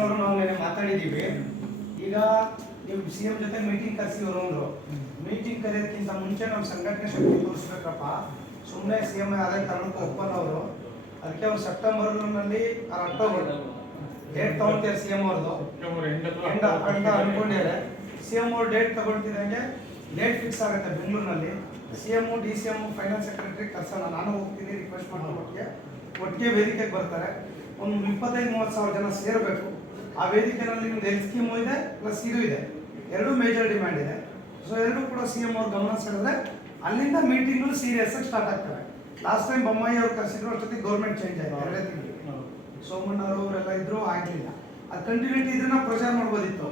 ಕೃಷ್ಣವರು ನಾವು ನಿನ್ನೆ ಮಾತಾಡಿದ್ದೀವಿ. ಈಗ ನೀವು ಸಿ ಎಂ ಜೊತೆ ಮೀಟಿಂಗ್ ಕರೆಸಿ ಅವರೊಂದು ಮೀಟಿಂಗ್ ಕರೆಯೋದಕ್ಕಿಂತ ಮುಂಚೆ ನಮ್ಮ ಸಂಘಟನೆ ಶಕ್ತಿ ತೋರಿಸ್ಬೇಕಪ್ಪ. ಸುಮ್ಮನೆ ಸಿ ಎಂ ಆದಾಯ ಕಾರಣಕ್ಕೂ ಒಪ್ಪಲ್ಲ ಅವರು. ಅದಕ್ಕೆ ಅವ್ರು ಸೆಪ್ಟೆಂಬರ್ನಲ್ಲಿ ಅಕ್ಟೋಬರ್ ಡೇಟ್ ತಗೊಳ್ತಾರೆ ಸಿ ಎಂ ಅವ್ರದ್ದು ಎಂಡ್ ಅಂತ ಅನ್ಕೊಂಡಿದ್ದಾರೆ. ಸಿ ಎಂ ಅವ್ರು ಡೇಟ್ ತಗೊಳ್ತಿದ್ದಂಗೆ ಡೇಟ್ ಫಿಕ್ಸ್ ಆಗುತ್ತೆ ಬೆಂಗಳೂರಿನಲ್ಲಿ. C M D C M finance secretary ಕರ್ಸೋಣ ನಾನು ಹೋಗ್ತೀನಿ ರಿಕ್ವೆಸ್ಟ್ ಮಾಡೋಕ್ಕೆ ಒಟ್ಟಿಗೆ. ಒಟ್ಟಿಗೆ ವೇದಿಕೆಗೆ ಬರ್ತಾರೆ. ಒಂದು ಇಪ್ಪತ್ತೈದು ಮೂವತ್ತು ಸಾವಿರ ಜನ ಸೇರಬೇಕು. ಆ ವೇದಿಕೆಯಲ್ಲಿ ನಿಮ್ದು ಹೆಲ್ತ್ ಸ್ಕೀಮು ಇದೆ ಪ್ಲಸ್ ಇದು ಇದೆ. ಎರಡೂ ಮೇಜರ್ ಡಿಮ್ಯಾಂಡ್ ಇದೆ. ಸೊ ಎರಡೂ ಕೂಡ ಸಿ ಎಂ ಅವ್ರು ಗಮನ ಸೆಳೆದ್ರೆ ಅಲ್ಲಿಂದ ಮೀಟಿಂಗ್ಗಳು ಸೀರಿಯಸ್ ಆಗಿ ಸ್ಟಾರ್ಟ್ ಆಗ್ತವೆ. ಲಾಸ್ಟ್ ಟೈಮ್ ಬೊಮ್ಮಾಯಿ ಅವ್ರು ಕರೆಸಿದ್ರು ಅಷ್ಟೊತ್ತಿಗೆ ಗೌರ್ಮೆಂಟ್ ಚೇಂಜ್ ಆಯ್ತು ಎರಡೇ ತಿಂಗಳು. ಸೋಮಣ್ಣವರು ಅವರೆಲ್ಲ ಇದ್ರು ಆಗಲಿಲ್ಲ. ಅದು ಕಂಟಿನ್ಯೂಟಿ ಇದನ್ನ ಪ್ರಚಾರ ಮಾಡ್ಬೋದಿತ್ತು.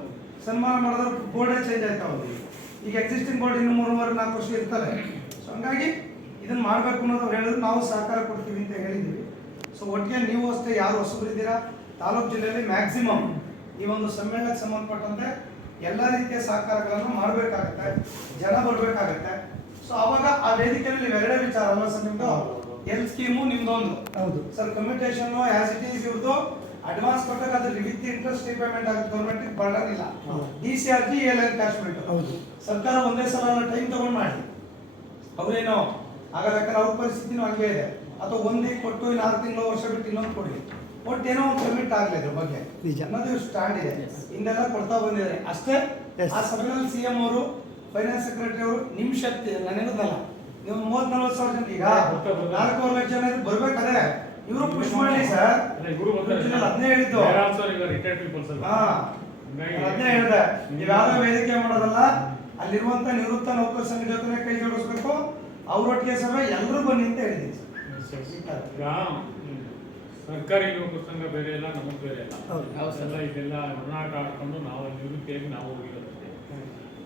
ಸನ್ಮಾನ ಮಾಡಿದ್ರೆ ಬೋರ್ಡೇ ಚೇಂಜ್ ಆಯ್ತಾ ಅವ್ರಿಗೆ. ಈಗ ಎಕ್ಸಿಸ್ಟಿಂಗ್ ಬೋರ್ಡ್ ಇನ್ನು ಮೂರುವರೆ ನಾಲ್ಕು ವರ್ಷ ಇರ್ತಾರೆ ಸೊ ಹಂಗಾಗಿ ಇದನ್ನ ಮಾಡಬೇಕು ಅನ್ನೋದು ಅವ್ರು ಹೇಳಿದ್ರು. ನಾವು ಸಹಕಾರ ಕೊಡ್ತೀವಿ ಅಂತ ಹೇಳಿದ್ವಿ. ಸೊ ಒಟ್ಟಿಗೆ ನೀವು ಅಷ್ಟೇ ಯಾರು ಹೊಸಬರಿದ್ದೀರಾ ತಾಲೂಕು ಜಿಲ್ಲೆಯಲ್ಲಿ ಮ್ಯಾಕ್ಸಿಮಮ್ ಈ ಒಂದು ಸಮ್ಮೇಳನಕ್ಕೆ ಸಂಬಂಧಪಟ್ಟಂತೆ ಎಲ್ಲ ರೀತಿಯ ಸಹಕಾರಗಳನ್ನು ಮಾಡಬೇಕಾಗತ್ತೆ ಜನ ಬರಬೇಕಾಗತ್ತೆ. ಸೊ ಅವಾಗ ಆ ವೇದಿಕೆಯಲ್ಲಿ ನೀವು ಎರಡೇ ವಿಚಾರ ಅಲ್ವಾ ಸರ್ ನಿಮ್ದು? ಹೆಲ್ತ್ ಸ್ಕೀಮು ನಿಮ್ದೊಂದು. ಹೌದು. Sir commutation as it is ಇವ್ರದ್ದು ಅಡ್ವಾನ್ಸ್ ಕೊಟ್ಟಾಗ ಅದ್ರ ವಿತ್ ಇಂಟ್ರೆಸ್ಟ್ ರೀಪೇಮೆಂಟ್ ಆಗುತ್ತೆ ಗೌರ್ಮೆಂಟ್ ಬರಲಿಲ್ಲ. D C R G L encashment ಹೌದು. ಸರ್ಕಾರ ಒಂದೇ ಸಲ ಟೈಮ್ ತಗೊಂಡು ಮಾಡಿ. ಅವ್ರೇನೋ ಹಾಗಾದ್ರೆ ಅವ್ರ ಪರಿಸ್ಥಿತಿನೂ ಹಂಗೆ ಇದೆ. ಅಥವಾ ಒಂದೇ ಕೊಟ್ಟು ಇನ್ನು ಆರು ತಿಂಗಳು ವರ್ಷ ಬಿಟ್ಟು ಇನ್ನೊಂದು ಕೊಡಿ. ಒಟ್ಟು ಏನೋ ಒಂದು ಕಮಿಟ್ ಆಗಲಿ ಇದ್ರ ಬಗ್ಗೆ. ನಿಜ. ಅನ್ನೋದು ಸ್ಟ್ಯಾಂಡ್ ಇದೆ. ಹಿಂದೆಲ್ಲ ಕೊಡ್ತಾ ಬಂದಿದ್ದಾರೆ. ಅಷ್ಟೇ? ಆ ಸಭೆಯಲ್ಲಿ ಸಿ ಎಂ ಅವರು ಫೈನಾನ್ಸ್ ಸೆಕ್ರೆಟರಿ ಅವರು ನಿಮ್ಮ ಶಕ್ತಿ ನಾನು ಹೇಳೋದಲ್ಲ. ನೀವು ಮೂವತ್ ನಲ್ವತ್ತು ಸಾವಿರ ಜನ ಈಗ. ನಾಲ್ಕೂವರೆ ಲಕ್ಷ ಜನ ಬರ್ಬೇಕಾದ್ರೆ ಇವರು ಪುಷ್ ಮಾಡಿ ಸರ್. ಅದನ್ನೇ ಹೇಳಿದ್ದು. ಅದನ್ನೇ ಹೇಳಿದೆ. ನೀವು ಯಾವ್ದೋ ವೇದಿಕೆ ಮಾಡೋದಲ್ಲ ಅಲ್ಲಿರುವಂತ ನಿವೃತ್ತ ನೌಕರ ಸಂಘ ಜೊತೆ ಕೈ ಜೋಡಿಸ್ಬೇಕು. ಅವ್ರೊಟ್ಟಿಗೆ ಸಭೆ ಎಲ್ಲರೂ ಬನ್ನಿ ಅಂತ ಹೇಳಿದ್ದೀನಿ. ಸರ್. ಸರ್ಕಾರಿ ನೌಕರ ಸಂಘ ಬೇರೆ ಇಲ್ಲ ನಮಗ್ ಬೇರೆ ಇಲ್ಲ. ಸಲ ಇದೆಲ್ಲ ಋಣಾಟ ಆಡ್ಕೊಂಡು ನಾವು ನಿವೃತ್ತಿಯಾಗಿ ನಾವು ಹೋಗಿರೋದಷ್ಟೇ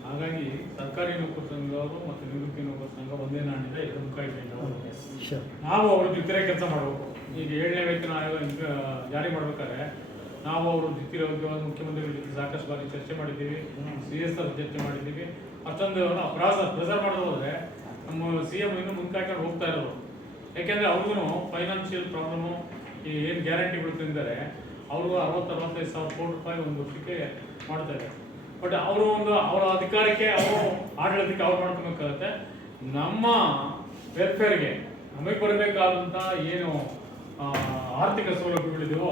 ಹಾಗಾಗಿ ಸರ್ಕಾರಿ ನೌಕರ ಸಂಘವರು ಮತ್ತು ನಿವೃತ್ತಿ ನೌಕರ ಸಂಘ ಒಂದೇ ನಾಣ್ಯದ ಎರಡು ಮುಖ ಇದ್ದಂಗೆ ನಾವು ಅವ್ರ ಜೊತೆ ಕೆಲಸ ಮಾಡಬೇಕು. ಈಗ ಏಳನೇ ವೇತನ ಆಯೋಗ ಜಾರಿ ಮಾಡ್ಬೇಕಾದ್ರೆ ನಾವು ಅವರು ಜೊತೆ ಮುಖ್ಯಮಂತ್ರಿಗಳ ಜೊತೆ ಸಾಕಷ್ಟು ಬಾರಿ ಚರ್ಚೆ ಮಾಡಿದ್ದೀವಿ ಸಿ ಎಸ್ ಆರ್ ಚರ್ಚೆ ಮಾಡಿದ್ದೀವಿ. ಅಷ್ಟೊಂದು ಅಪರಾಧ ಪ್ರೆಸರ್ ಮಾಡೋದು ಹೋದ್ರೆ ನಮ್ಮ ಸಿ ಎಂ ಇನ್ನು ಮುಂದಾಕೊಂಡು ಹೋಗ್ತಾ ಇರೋದು ಯಾಕೆಂದ್ರೆ ಅವ್ರಿಗೂ ಫೈನಾನ್ಷಿಯಲ್ ಪ್ರಾಬ್ಲಮು ಈ ಏನು ಗ್ಯಾರಂಟಿಗಳು ತಿಂದರೆ ಅವ್ರಿಗೂ ಅರವತ್ತು, ಅರವತ್ತೈದು ಸಾವಿರ ಕೋಟಿ ರೂಪಾಯಿ ಒಂದು ವರ್ಷಕ್ಕೆ ಮಾಡ್ತಾರೆ ಬಟ್ ಅವರು ಒಂದು, ಅವರ ಅಧಿಕಾರಕ್ಕೆ ಅವರು ಆಡಳಿತಕ್ಕೆ ಅವ್ರು ಮಾಡ್ಕೊಬೇಕಾಗತ್ತೆ. ನಮ್ಮ ವೆಲ್ಫೇರ್ಗೆ ನಮಗೆ ಬರಬೇಕಾದಂಥ ಏನು ಆರ್ಥಿಕ ಸೌಲಭ್ಯಗಳಿದೆಯೋ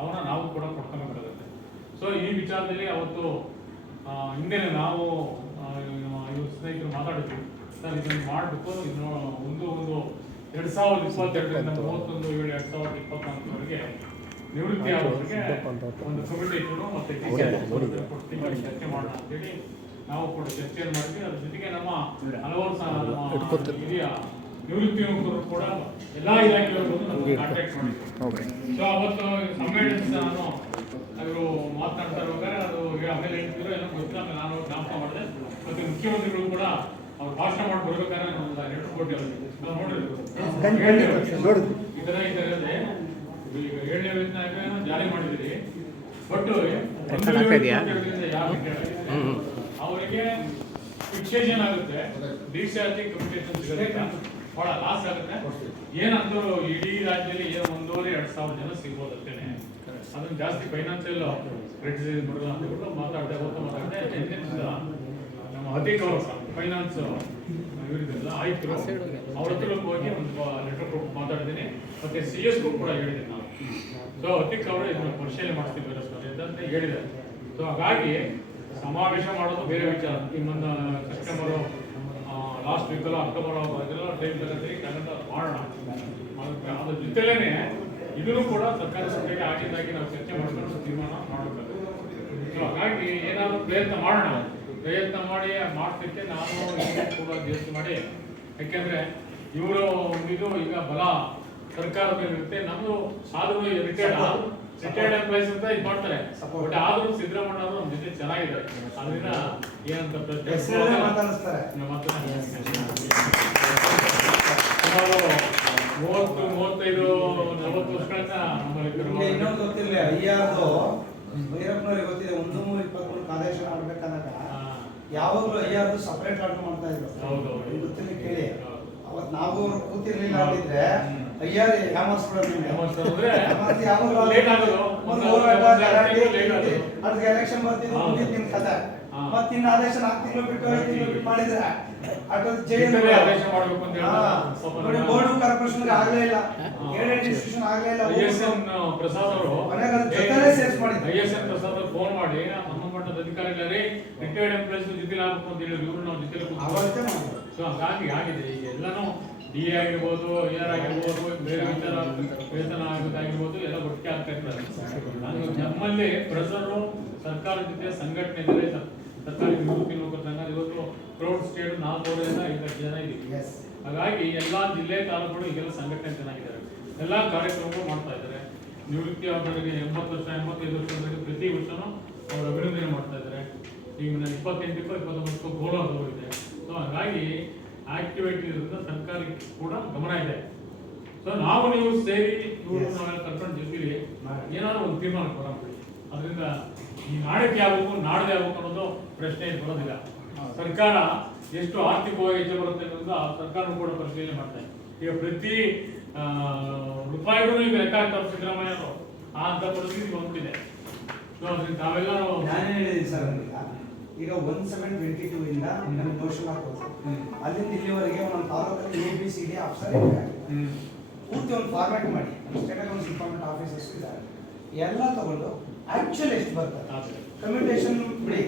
ಅವನ್ನ ನಾವು ಕೂಡ ಕೊಡ್ಕೊಬೇಕಾಗುತ್ತೆ ಸೊ ಈ ವಿಚಾರದಲ್ಲಿ ಅವತ್ತು ಹಿಂದೆ ನಾವು ಇವತ್ತು ಸ್ನೇಹಿತರು ಮಾತಾಡಿದ್ವಿ. ಸರ್, ಇದನ್ನು ಮಾಡಬೇಕು ಇನ್ನು ಒಂದು ಒಂದು ಎರಡು ಸಾವಿರದ ಇಪ್ಪತ್ತೆರಡರಿಂದ ಮೂವತ್ತೊಂದು ಏಳು ಎರಡು ಸಾವಿರದ ಇಪ್ಪತ್ನಾಲ್ಕರವರೆಗೆ ನಿವೃತ್ತಿ ಆಗೋರಿಗೆ ಒಂದು ಕಮಿಟೇಷನು ಮತ್ತೆ ಟೀಚರ್ ಕೊಡ್ತೀವಿ ಚರ್ಚೆ ಮಾಡೋಣ ಅಂತೇಳಿ ನಾವು ಕೂಡ ಚರ್ಚೆಯನ್ನು ಮಾಡ್ತೀವಿ. ಅದ್ರ ಜೊತೆಗೆ ನಮ್ಮ ಹಲವಾರು ಸಹ ನಮ್ಮ ಹಿರಿಯ ನಿವೃತ್ತಿ ನೌಕರರು ಕೂಡ ಎಲ್ಲ ಇಲಾಖೆಯವರು ನಮಗೆ ಕಾಂಟ್ಯಾಕ್ಟ್ ಮಾಡಿದ್ರು. ಸೊ ಅವತ್ತು ಸಮ್ಮೇಳನ ನಾನು ಅವರು ಮಾತನಾಡ್ತಾ ಇರುವಾಗ ಅದು ಆಮೇಲೆ ಹೇಳ್ತಿದ್ರು ಏನೋ ಗೊತ್ತಿಲ್ಲ ನಾನು ಜ್ಞಾಪಕ ಮಾಡಿದೆ. ಮತ್ತೆ ಮುಖ್ಯಮಂತ್ರಿಗಳು ಕೂಡ ಅವ್ರು ಭಾಷಣ ಮಾಡಿ ಬರ್ಬೇಕಾದ್ರೆ ಒಂದು ಎರಡು ಕೋಟಿ ಅವ್ರಿಗೆ ನಾವು. ಈ ಥರ ಈ ಥರ ಇದೆ. ಈಗ ಏಳನೇ ವೇತನ ಜಾರಿ ಮಾಡಿದಿರಿ. ಬಟ್? ಅವರಿಗೆ ಫಿಕ್ಸೇಷನ್ ಆಗುತ್ತೆ. ಡಿಸ್ಚಾರ್ಜಿಂಗ್ ಕಂಪಿಟೇಷನ್ ಸಿಗುತ್ತೆ. ಬಹಳ ಲಾಸ್ ಆಗುತ್ತೆ. ಏನಂದ್ರು ಇಡೀ ರಾಜ್ಯದಲ್ಲಿ ಏನು ಒಂದೂವರೆ ಎರಡು ಸಾವಿರ ಜನ ಸಿಗ್ಬೋದು ಅಂತೇನೆ. ಅದನ್ನ ಜಾಸ್ತಿ ಫೈನಾನ್ಷಿಯಲ್ ಕ್ರೆಡಿಟ್ ಮಾಡೋದು ಅಂತ ಮಾತಾಡ್ದೆ ಹೋಗ್ತಾ ಮಾತಾಡ್ದೆ ನಮ್ಮ ಅತೀಕ್ ಅವರು. ಫೈನಾನ್ಸ್ ಇವರಿದೆಲ್ಲ ಆಯ್ತು. ಅವ್ರ ಹತ್ರ ಹೋಗಿ ಒಂದು ಲೆಟರ್ ಕೊಟ್ಟು ಮಾತಾಡಿದ್ದೀನಿ ಮತ್ತೆ ಸಿ ಎಸ್ ಕೂಡ ಹೇಳಿದೆ ನಾವು. ಸೊ ಅದಕ್ಕೆ ಅವರು ಇದನ್ನ ಪರಿಶೀಲನೆ ಮಾಡ್ತಿದ್ದಾರೆ ಸರ್ ಅಂತ ಹೇಳಿದ್ದಾರೆ. ಸೊ ಹಾಗಾಗಿ ಸಮಾವೇಶ ಮಾಡೋದು ಬೇರೆ ವಿಚಾರ. ನಿಮ್ಮನ್ನ ಮೊನ್ನ ಸೆಪ್ಟೆಂಬರ್ ಲಾಸ್ಟ್ ವೀಕಲ್ಲ ಅಕ್ಟೋಬರ್ ಇದೆಲ್ಲ ಟೈಮ್ ತಗೊಂಡ್ರಿ ಕನ್ನಡ ಮಾಡೋಣ. ಅದ್ರ ಜೊತೆಲೇ ಇದನ್ನು ಕೂಡ ಸರ್ಕಾರಿ ಸಭೆಗೆ ಆಗಿದ್ದಾಗಿ ನಾವು ಚರ್ಚೆ ಮಾಡ್ಕೊಂಡು ತೀರ್ಮಾನ ಮಾಡಬೇಕು ಸೊ ಹಾಗಾಗಿ ಏನಾದರೂ ಪ್ರಯತ್ನ ಮಾಡೋಣ. ಪ್ರಯತ್ನ ಮಾಡಿ ಮಾಡ್ತಿದ್ದೆ ನಾನು ಕೂಡ ಯೋಚನೆ ಮಾಡಿ. ಯಾಕೆಂದ್ರೆ ಇವರು ಇದು ಈಗ ಬಲ ಸರ್ಕಾರದ ಮೇಲೆ ಇರುತ್ತೆ ನಮ್ದು ಆದರೂ ರಿಟೈರ್ಡ್ ರಿಟೈರ್ಡ್ ಎಂಪ್ಲಾಯ್ಸ್ ಅಂತ ಇದು ಮಾಡ್ತಾರೆ. ಬಟ್ ಆದರೂ ಸಿದ್ದರಾಮಯ್ಯ ಅವರು ನಮ್ಮ ಜೊತೆ ಚೆನ್ನಾಗಿದೆ. ಅದರಿಂದ ಏನಂತ ಸುಮಾರು ಮೂವತ್ತು ಮೂವತ್ತೈದು ನಲವತ್ತು ವರ್ಷಗಳನ್ನ ನಮ್ಮಲ್ಲಿ ಇನ್ನೊಂದು ಗೊತ್ತಿಲ್ಲ ಅಯ್ಯಾರ್ದು ಯಾವಾಗಲೂ ಅಯ್ಯಾರು ಸಪ್ರೇಟ್ ಆರ್ಡರ್ ಮಾಡ್ತಾ ಇದ್ರು. ಗೊತ್ತಿಲ್ಲ ಕೇಳಿ. ಅವತ್ತು ಅವತ್ ನಾವು ಅವ್ರು ಕೂತಿರ್ಲಿಲ್ಲ ಅಂದಿದ್ರೆ ಅಯ್ಯಾರು ಯಾವಾಗ ಲೇಟ್ ಆಗೋದು. ಅದಕ್ಕೆ ಎಲೆಕ್ಷನ್ ಬರ್ತಿದ್ದು ಮುಗಿದ್ ನಿಮ್ ಕಥೆ ಮತ್ತೆ ಇನ್ನು ಆದೇಶ ನಾಲ್ಕು ತಿಂಗಳು ಬಿಟ್ಟು ಐದು ತಿಂಗಳು ಬಿಟ್ಟು ಮಾಡಿದ್ರೆ ಜೈಲು ಮಾಡ್ಬೇಕು ಅಂತ ನೋಡಿ ಬೋರ್ಡ್ ಕಾರ್ಪೊರೇಷನ್ ಆಗ್ಲೇ ಇಲ್ಲ. ಆಗ್ಲೇ ಇಲ್ಲ. ಪ್ರಸಾದ್ ಅವರು ಮನೆಗೆ ಜೊತೆಲೇ ಸೇರ್ಸ್ ಮಾಡಿದ್ರು. ಪ್ರಸಾದ್ ಫೋನ್ ಮಾಡಿ ಅಧಿಕಾರಿಗಳೇ ರಿಟೈರ್ಡ್ ಎಂಪ್ಲಾಯ್ಸ್ ಜೊತೆಲಿ ಆಗ್ಬೇಕು ಅಂತ ಹೇಳಿದ್ರು. ಇವರು ನಾವು ಜೊತೆಲಿ ಸೊ ಹಾಗಾಗಿ ಆಗಿದೆ. ಈಗ ಎಲ್ಲಾನು ಡಿ ಆಗಿರ್ಬೋದು ಎಆರ್ ಆಗಿರ್ಬೋದು ಬೇರೆ ಇತರ ವೇತನ ಆಗೋದಾಗಿರ್ಬೋದು ಎಲ್ಲ ಒಟ್ಟಿಗೆ ಆಗ್ತಾ ಇರ್ತಾರೆ ನಮ್ಮಲ್ಲಿ ಪ್ರೆಸರು ಸರ್ಕಾರದ ಜೊತೆ ಸಂಘಟನೆ ಇದ್ದಾರೆ ಸರ್ಕಾರಿ ನೌಕರ ಸಂಘ ಇವತ್ತು ಕ್ರೌಡ್ ಸ್ಟೇಟ್ ನಾಲ್ಕು ಐದು ಲಕ್ಷ ಜನ ಇದೆ. ಹಾಗಾಗಿ ಎಲ್ಲಾ ಜಿಲ್ಲೆ ತಾಲೂಕುಗಳು ಈಗೆಲ್ಲ ಸಂಘಟನೆ ಚೆನ್ನಾಗಿದ್ದಾರೆ. ಎಲ್ಲ ಕಾರ್ಯಕ್ರಮಗಳು ಮಾಡ್ತಾ ಇದ್ದಾರೆ. ನಿವೃತ್ತಿ ಆದವರಿಗೆ ಎಂಬತ್ತು ವರ್ಷ ಎಂಬತ್ತೈದು ವರ್ಷದವರೆಗೆ ಪ್ರತಿ ವರ್ಷನೂ ಅವರು ಅಭಿನಂದನೆ ಮಾಡ್ತಾ ಇದ್ದಾರೆ ಈಗ ನಾನು ಇಪ್ಪತ್ತೆಂಟಕ್ಕೂ ಇಪ್ಪತ್ತೊಂಬತ್ತಕ್ಕೂ ಗೋಲ್ ಹೋಗಿದೆ. ಸೊ ಹಾಗಾಗಿ ಆಕ್ಟಿವೇಟ್ ಇರೋದ್ರಿಂದ ಸರ್ಕಾರಕ್ಕೆ ಕೂಡ ಗಮನ ಇದೆ. ಸೊ ನಾವು ನೀವು ಸೇರಿ ಇವರು. ನಾವೆಲ್ಲ ಕರ್ಕೊಂಡು ಜೊತೆಲಿ. ಏನಾದ್ರು ಒಂದು ತೀರ್ಮಾನ ಕೊಡೋಣ ಅದರಿಂದ ಈ ನಾಡಕ್ಕೆ ಆಗ್ಬೇಕು ನಾಡದೇ ಆಗ್ಬೇಕು ಅನ್ನೋದು ಪ್ರಶ್ನೆ ಬರೋದಿಲ್ಲ. ಸರ್ಕಾರ ಎಷ್ಟು ಆರ್ಥಿಕವಾಗಿ ಹೆಚ್ಚು ಬರುತ್ತೆ ಅನ್ನೋದು ಆ ಸರ್ಕಾರ ಕೂಡ ಪರಿಶೀಲನೆ ಮಾಡ್ತಾರೆ ಈಗ ಪ್ರತಿ ರೂಪಾಯಿಗೂ ಈಗ ಲೆಕ್ಕ ಹಾಕ್ತಾರೆ ಸಿದ್ದರಾಮಯ್ಯ ಅವರು. ಆ ಅಂತ ಪರಿಸ್ಥಿತಿ ಬಂದ್ಬಿಟ್ಟಿದೆ. ಸೊ ಅದರಿಂದ ತಾವೆಲ್ಲರೂ ಈಗ ಒನ್ ಸೆವೆನ್ ಟ್ವೆಂಟಿ ಟೂ ಇಂದ ನಮಗೆ ಮೋಷನ್ ಹಾಕೋದು ಅಲ್ಲಿಂದ ಇಲ್ಲಿವರೆಗೆ ಒಂದೊಂದು ತಾಲೂಕಲ್ಲಿ A B C D officer ಪೂರ್ತಿ ಒಂದು ಫಾರ್ಮ್ಯಾಟ್ ಮಾಡಿ. ಸ್ಟೇಟ್ ಅಕೌಂಟ್ಸ್ ಡಿಪಾರ್ಟ್ಮೆಂಟ್ ಆಫೀಸರ್ಸ್ ಇದ್ದಾರೆ ಎಲ್ಲ ತಗೊಂಡು ಆ್ಯಕ್ಚುಲಿ ಎಷ್ಟು ಬರ್ತದೆ? ಕಮ್ಯುನಿಕೇಶನ್ ಬಿಡಿ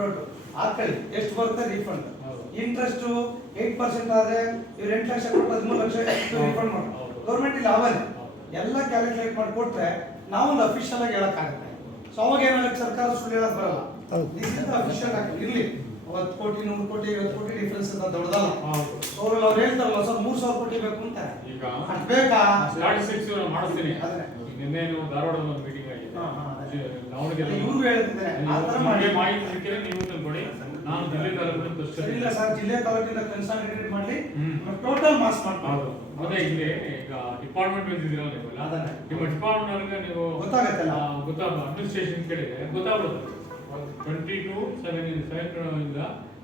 ರೋಡ್ ಹಾಕೊಳ್ಳಿ ಎಷ್ಟು ಬರುತ್ತೆ ರೀಫಂಡ್ ಇಂಟ್ರೆಸ್ಟು ಏಟ್ ಪರ್ಸೆಂಟ್ ಆದರೆ ಇವ್ರು ಎಂಟು ಲಕ್ಷ ಕೊಟ್ಟು ಹದಿಮೂರು ಲಕ್ಷ ರೀಫಂಡ್ ಮಾಡಿ. ಗೌರ್ಮೆಂಟ್ ಇಲ್ಲಿ ಅವಲ್ಲ ಎಲ್ಲ ಕ್ಯಾಲ್ಕುಲೇಟ್ ಮಾಡಿಕೊಟ್ರೆ ನಾವೊಂದು ನಾವು ಒಂದು ಅಫಿಷಿಯಲ್ ಆಗಿ ಹೇಳಕ್ಕಾಗುತ್ತೆ. ಸೊ ಅವಾಗ ಏನಾಗುತ್ತೆ? ಸರ್ಕಾರ ಸುಳ್ಳು ಹೇಳೋದು ಬರಲ್ಲ. ಇಸ್ ಅಫಿಷಿಯಲ್ ಆಗಿ ಇರ್ಲಿ? ಅವತ್ತು ಕೋಟಿ ನೂರು ಕೋಟಿ ಐವತ್ತು ಕೋಟಿ ಡಿಫ್ರೆನ್ಸ್ ಅಂತ ದೊಡ್ಡದಲ್ಲ. ಹೌದು. ಅವ್ರಲ್ಲಿ ಅವ್ರು ಹೇಳ್ತಾರಲ್ಲ ಸರ್ ಮೂರು ಸಾವಿರ ಕೋಟಿ ಬೇಕು ಅಂತ. ಈಗ ಅದ್ ಬೇಕಾ? ಸ್ಟಾಟಿಸ್ಟಿಕ್ಸ್ ಮಾಡಿಸ್ತೀನಿ. ನಿನ್ನೆ ನೀವು ಧಾರವಾಡದ ಒಂದು ಮೀಟಿಂಗ್ ಆಗಿದೆ. ಹಾ, ಹಾ, ಅದೇ. ದಾವಣಗೆರೆ ಇವ್ರು ಹೇಳ್ತಿದ್ದಾರೆ. ಆ ಥರ ಮಾಡಿ. ಮಾಹಿತಿ ಸಿಕ್ಕಿದ್ರೆ ನೀವು ತಂದ್ಕೊಡಿ ನಾನು ಜಿಲ್ಲೆ ತಾಲೂಕಿನ ಸರಿ ಇಲ್ಲ ಸರ್. ಜಿಲ್ಲೆ ತಾಲೂಕಿಂದ ಕನ್ಸಾಲಿಡೇಟ್ ಮಾಡಿ. ಟೋಟಲ್ ಮಾಸ್ ಹೌದು. ಮಾಡ್ಕೊಂಡು ಅದೇ ಇಲ್ಲಿ ಈಗ ಡಿಪಾರ್ಟ್ಮೆಂಟ್ ನೀವೆಲ್ಲ ಅದನ್ನೇ. ನಿಮ್ಮ ಡಿಪಾರ್ಟ್ಮೆಂಟ್ ಅವ್ರಿಗೆ ನೀವು ಗೊತ್ತಾಗತ್ತಲ್ಲ? ಗೊತ್ತಾಗ ಅಡ್ಮಿನಿಸ್ಟ್ರೇಷನ್ ಕೇಳಿದ್ರೆ ಗೊತ್ತಾಗ್ಬಿಡುತ್ತೆ. ಟ್ವೆಂಟಿ ಟು ಸೆವೆನ್ ಸೆವೆನ್ ಇಂದ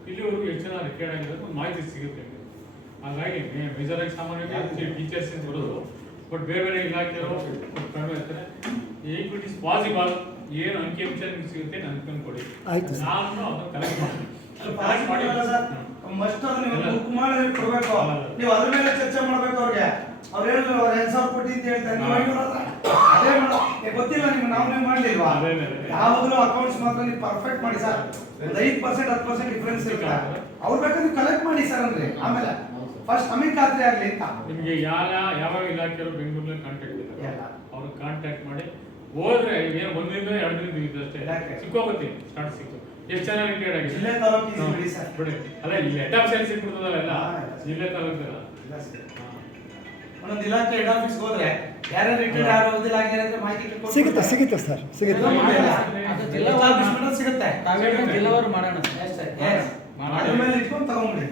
ಇಲ್ಲಿವರೆಗೂ ಎಷ್ಟು ಜನ ರಿಟೈರ್ಡ್ ಆಗಿರೋದು ಮಾಹಿತಿ ಸಿಗುತ್ತೆ. ಹಾಗಾಗಿ ಮೇಜರ್ ಆಗಿ ಸಾಮಾನ್ಯವಾಗಿ ಟೀಚರ್ಸ್ ಬರೋದು. ಬಟ್ ಬೇರೆ ಬೇರೆ ಇಲಾಖೆಯವರು ಕಡಿಮೆ ಇರ್ತಾರೆ ಈಕ್ವಿಟೀಸ್ ಇಸ್ ಪಾಸಿಬಲ್ ಏನು ಅಂಕಿ ಅಂಶ ನಿಮ್ಗೆ ಸಿಗುತ್ತೆ ನನಗೆ ತಂದ್ಕೊಡಿ ಆಯ್ತು ಸರ್. ನಾನು ಅದನ್ನ ಕಲೆಕ್ಟ್ ಮಾಡ್ತೀನಿ ಮಸ್ಟ್ ಅದು ನೀವು ಬುಕ್ ಮಾಡಿದ್ರೆ ಕೊಡ್ಬೇಕು. ನೀವು ಅದ್ರ ಮೇಲೆ ಚರ್ಚೆ ಮಾಡ್ಬೇಕು ಅವ್ರಿಗೆ. ಅವ್ರು ಹೇಳಿದ್ರು ಅವ್ರು ಎರಡ್ ಸಾವಿರ ಕೋಟಿ ಅಂತ ಹೇಳ್ತಾರೆ. ನೀವು ಐನೂರ ಗೊತ್ತಿಲ್ಲ ನಿಮ್ಗೆ ನಾವು ನೀವು ಮಾಡ್ಲಿಲ್ವಾ. ಯಾವಾಗಲೂ ಅಕೌಂಟ್ಸ್ ಮಾತ್ರ ನೀವು ಪರ್ಫೆಕ್ಟ್ ಮಾಡಿ ಸರ್. ಒಂದು ಐದು ಪರ್ಸೆಂಟ್ ಹತ್ತು ಪರ್ಸೆಂಟ್ ಡಿಫ್ರೆನ್ಸ್ ಇರ್ತಾರೆ ಅವ್ರು ಬೇಕಾದ್ರೆ ಕಲೆಕ್ಟ್ ಮಾಡಿ ಸರ್ ಅಂದ್ರೆ ಆಮೇಲೆ. ಫಸ್ಟ್ ನಮಗೆ ಖಾತ್ರಿ ಆಗಲಿ ಅಂತ. ನಿಮಗೆ ಯಾವ ಯಾವ ಇಲಾಖೆಯವರು ಬೆಂಗಳೂರಲ್ಲಿ ಕಾಂಟ್ಯಾಕ್ಟ್. ಇದ್ದಾರೆ. ಅವ್ರು ಕಾಂಟ್ಯಾಕ್ಟ್ ಮಾಡಿ ಹೋದ್ರೆ ಏನು ಒಂದರಿಂದ ಎರಡರಿಂದ ಇದ್ದಷ್ಟೇ ಇಲಾಖೆ. ಸಿಕ್ಕೋಗುತ್ತೆ ಸ್ಟಾರ್ಟ್ ಸಿಕ್ತು ಎಷ್ಟು ಚೆನ್ನಾಗಿ ರಿಟೈರ್ಡ್ ಆಗಿದೆ ಜಿಲ್ಲೆ ತಾಲೂಕು. ಬಿಡಿ ಸರ್. ಬಿಡಿ ಅಲ್ಲ ಆಫ್ ಸಿಕ್ಬಿಡ್ತದಲ್ಲ ಎಲ್ಲ? ಜಿಲ್ಲೆ ತಾಲೂಕು. ಒಂದೊಂದು ಇಲಾಖೆ ಹೆಡ್ ಆಫೀಸ್ಗೆ ಹೋದ್ರೆ ಯಾರ್ಯಾರು ರಿಟೈರ್ಡ್ ಯಾರು ಅಂತ ಮಾಹಿತಿ ಸಿಗುತ್ತೆ ಸಿಗುತ್ತೆ ಸರ್ ಸಿಗುತ್ತೆ. ಜಿಲ್ಲಾ ಸಿಗುತ್ತೆ. ತಾವೇನು ಜಿಲ್ಲವರು ಮಾಡೋಣ. ಎಸ್ ಮೇಲೆ ಇಟ್ಕೊಂಡು ತಗೊಂಬಿಡಿ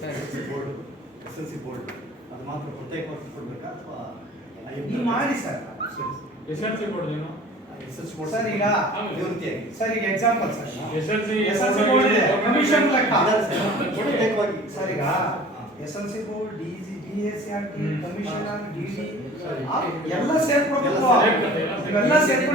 ಸರಿ. Board S L C board ಅದು ಮಾತ್ರ ಪ್ರತ್ಯೇಕವಾಗಿ ಕೊಡ್ಬೇಕಾ ಅಥವಾ ನೀವು ಮಾಡಿ sir S L C ಕೊಡೋದೇನು S L C board sir ಈಗ ನಿವೃತ್ತಿಯಾಗಿ ಸರ್ ಈಗ example sir S L C S L board commission ಲೆಕ್ಕ. ಸರ್ ಈಗ S L C board D G D S C R T commissioner D D. ಎಲ್ಲ ಸೇರ್ಕೊಂಡು. ಇವೆಲ್ಲ ಸೇರ್ಕೊಂಡು